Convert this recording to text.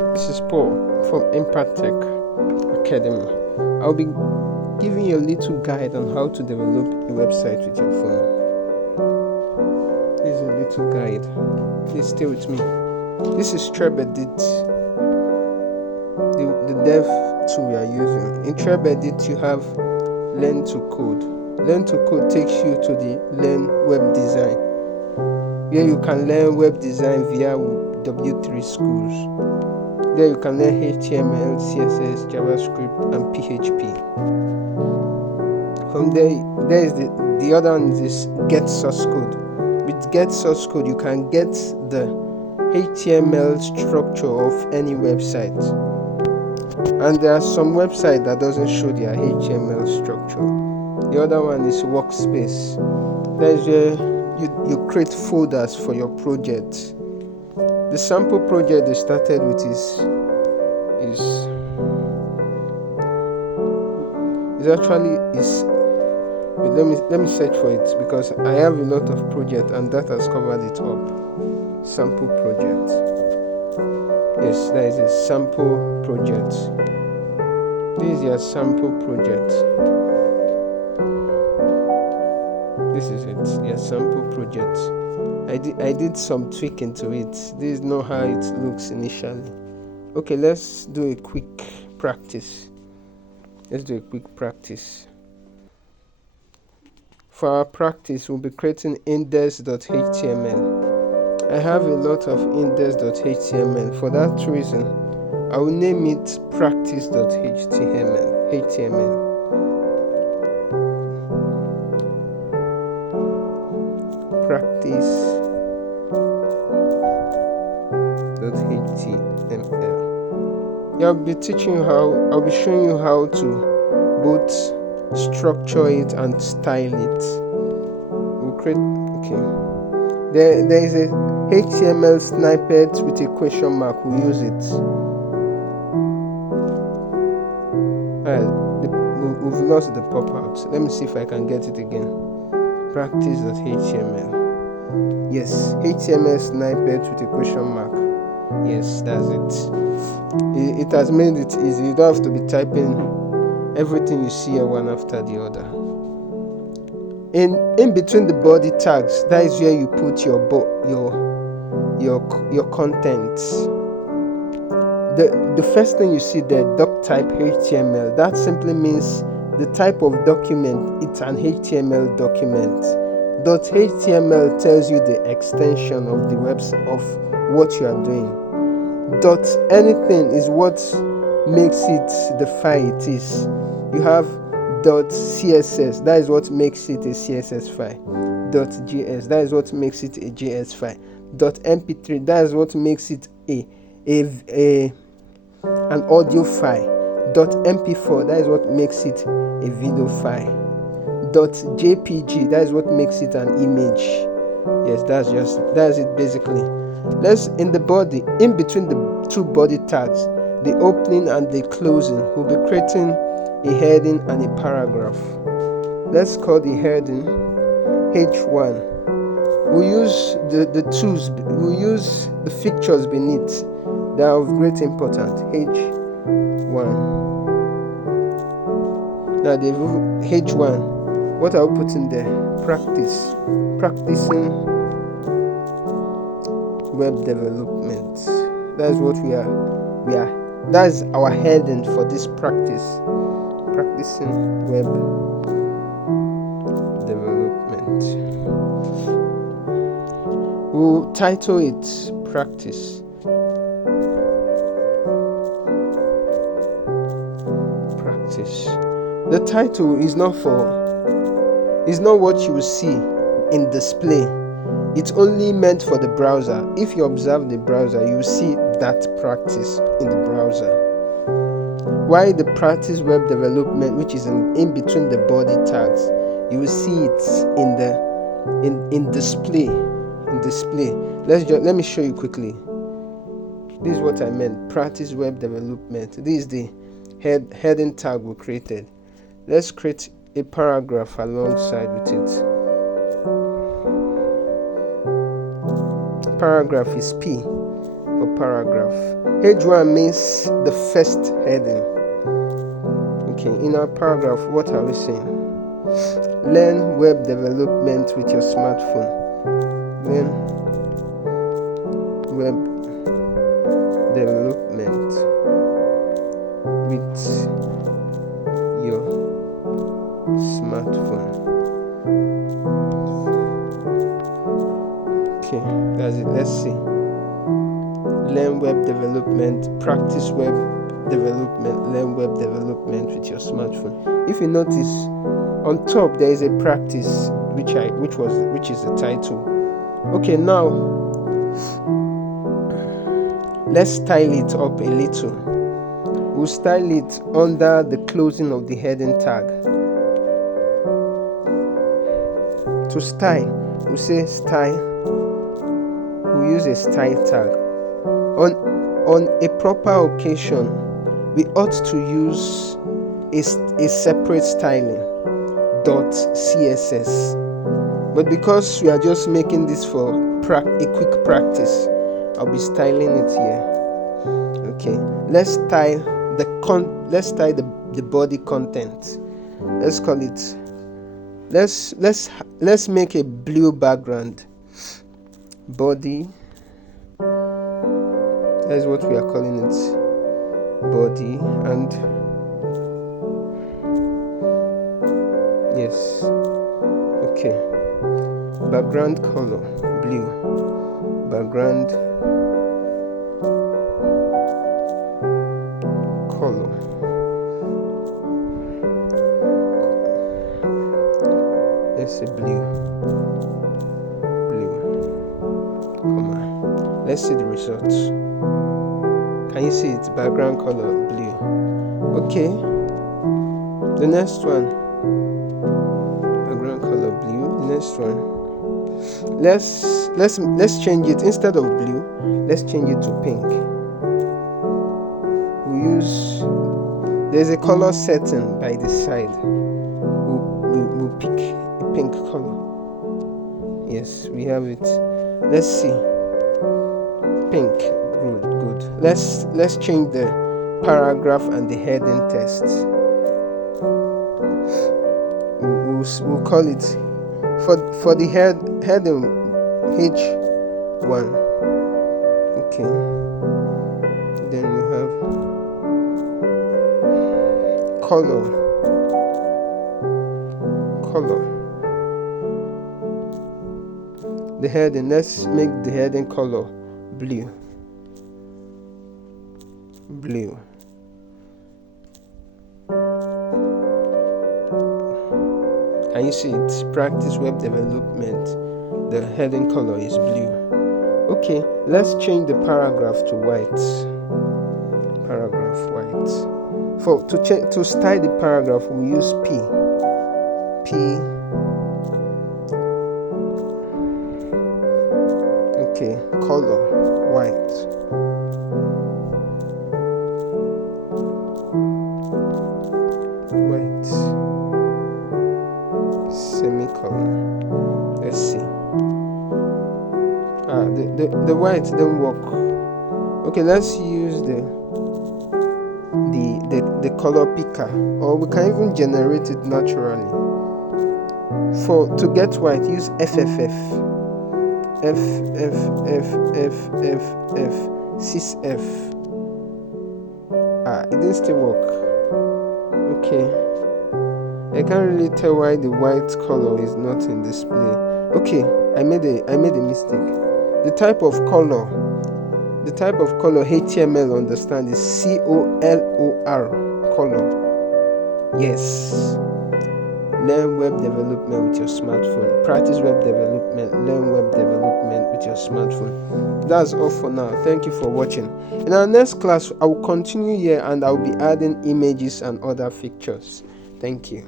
This is Paul from Impact Tech Academy. I'll be giving you a little guide on how to develop a website with your phone. This is a little guide. Please stay with me. This is TrebEdit, the dev tool we are using. In TrebEdit, you have Learn to Code. Learn to Code takes you to the Learn Web Design, where you can learn web design via W3 schools. There you can learn HTML, CSS, JavaScript, and PHP. From there is the other one is Get Source Code. With Get Source Code, you can get the HTML structure of any website. And there are some websites that doesn't show their HTML structure. The other one is Workspace. That is where you create folders for your project. The sample project they started with is actually let me search for it, because I have a lot of project and that has covered it up. Sample project. Yes, that is a sample project. This is your sample project. This is it, your sample project. I did some tweaking to it. This is not how it looks initially. Okay, let's do a quick practice. For our practice, we'll be creating index.html. I have a lot of index.html. For that reason, I will name it practice.html. Practice.html. Yeah, I'll be showing you how to both structure it and style it. We'll create, okay. There is a HTML snippet with a question mark. We'll use it. We've lost the pop-out. Let me see if I can get it again. Practice.html. Yes, HTML snippet with a question mark. Yes, that's it. It has made it easy. You don't have to be typing everything you see here one after the other. In between the body tags, that is where you put your content. The first thing you see there, doc type HTML, that simply means the type of document. It's an HTML document. .html tells you the extension of the website of what you are doing. Anything is what makes it the file it is. You have .css, that is what makes it a CSS file. .js, that is what makes it a JS file. .mp3, that is what makes it an audio file. .mp4, that is what makes it a video file. .jpg, that is what makes it an image. Yes, that's it basically. Let's in the body, in between the two body tags, the opening and the closing, we'll be creating a heading and a paragraph. Let's call the heading H1. We'll use the tools, we'll use the fixtures beneath. They are of great importance. H1. Now the H1, what I'll put in there? Practicing web development. That's what we are. That is our heading for this practice. Practicing web development. We'll title it Practice. The title is not what you will see in display. It's only meant for the browser. If you observe the browser, you will see that practice in the browser. Why the practice web development, which is in between the body tags, you will see it in display. Let me show you quickly. This is what I meant. Practice web development. This is the heading tag we created. Let's create a paragraph alongside with it. Paragraph is P or paragraph. H1 means the first heading. Okay, in our paragraph, what are we saying? Learn web development with your smartphone. Learn web development with your smartphone. Okay, that's it. Let's see. Learn web development, practice web development, learn web development with your smartphone. If you notice, on top there is a practice which is the title. Okay, now let's style it up a little. We'll style it under the closing of the heading tag. To style, we'll say style. We'll use a style tag. On a proper occasion, we ought to use a separate styling .css, but because we are just making this for a quick practice, I'll be styling it here. Okay, let's style the body content. Let's call it, let's make a blue background. Body, that's what we are calling it, body. And yes, okay, background color blue, background color, let's say blue, come on, let's see the results. Can you see it? Background color blue. Okay, the next one, background color blue. The next one, let's change it. Instead of blue, let's change it to pink. There's a color setting by the side. We'll pick a pink color. Yes, we have it. Let's see, pink. Good. Let's change the paragraph and the heading text. We'll call it for the heading H1. Okay. Then we have color. The heading. Let's make the heading color blue. Can you see it? Practice web development. The heading color is blue. Okay, let's change the paragraph to white. To style the paragraph, we use P. Okay, color white. Semicolon. Let's see. The white didn't work. Okay, let's use the color picker, or we can even generate it naturally. To get white, use FFF. Sys-F. It didn't still work. Okay, I can't really tell why the white color is not in display. Okay, I made a mistake. The type of color HTML understand is COLOR, color. Yes. Learn web development with your smartphone. Practice web development. Learn web development with your smartphone. That's all for now. Thank you for watching. In our next class, I will continue here and I will be adding images and other pictures. Thank you.